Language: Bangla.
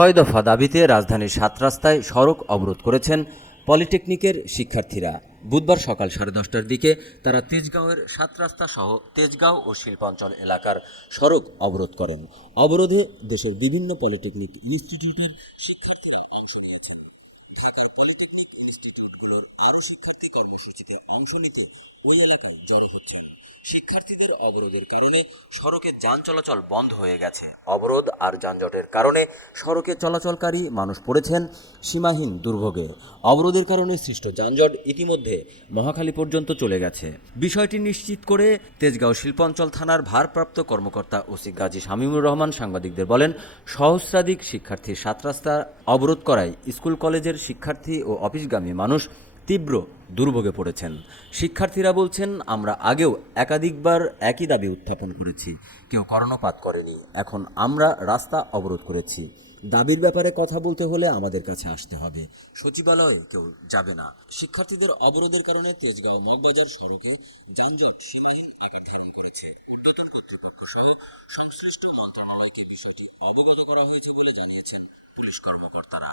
ছয় দফা দাবিতে রাজধানীর ৭ রাস্তায় সড়ক অবরোধ করেছেন পলিটেকনিকের শিক্ষার্থীরা। বুধবার সকাল 10:30টার দিকে তারা তেজগাঁওয়ের ৭ রাস্তা সহ তেজগাঁও ও শিল্পাঞ্চল এলাকার সড়ক অবরোধ করেন। অবরোধে দেশের বিভিন্ন পলিটেকনিক ইনস্টিটিউটের শিক্ষার্থীরা অংশ নিয়েছেন। ঢাকার পলিটেকনিক ইনস্টিটিউটগুলোর আরও শিক্ষার্থী কর্মসূচিতে অংশ নিতে ওই এলাকায় জড়ো হচ্ছেন। শিক্ষার্থীদের অবরোধের কারণে সড়কে যান চলাচল বন্ধ হয়ে গেছে। অবরোধ আর যানজটের কারণে সড়কে চলাচলকারী মানুষ পড়েছেন সীমাহীন দুর্ভোগে। অবরোধের কারণে সৃষ্ট যানজট ইতিমধ্যে মহাখালী পর্যন্ত চলে গেছে। বিষয়টি নিশ্চিত করে তেজগাঁও শিল্পাঞ্চল থানার ভারপ্রাপ্ত কর্মকর্তা ওসি গাজী শামীমুর রহমান সাংবাদিকদের বলেন, সহস্রাধিক শিক্ষার্থীর ৭ রাস্তা অবরোধ করায় স্কুল কলেজের শিক্ষার্থী ও অফিসগামী মানুষ তীব্র দুর্ভোগে পড়েছেন। শিক্ষার্থীরা বলছেন, আমরা আগেও একাধিকবার একই দাবি উত্থাপন করেছি, কেউ কর্ণপাত করেনি। এখন আমরা রাস্তা অবরোধ করেছি। দাবির ব্যাপারে কথা বলতে হলে আমাদের কাছে আসতে হবে, সচিবালয়ে কেউ যাবে না। শিক্ষার্থীদের অবরোধের কারণে তেজগাঁও মগবাজার সড়কে যানজট সীমাহীন আকার ধারণ করেছে। উর্ধ্বতন কর্তৃপক্ষ সহ সংশ্লিষ্ট মন্ত্রণালয়কে বিষয়টি অবগত করা হয়েছে বলে জানিয়েছেন পুলিশ কর্মকর্তারা।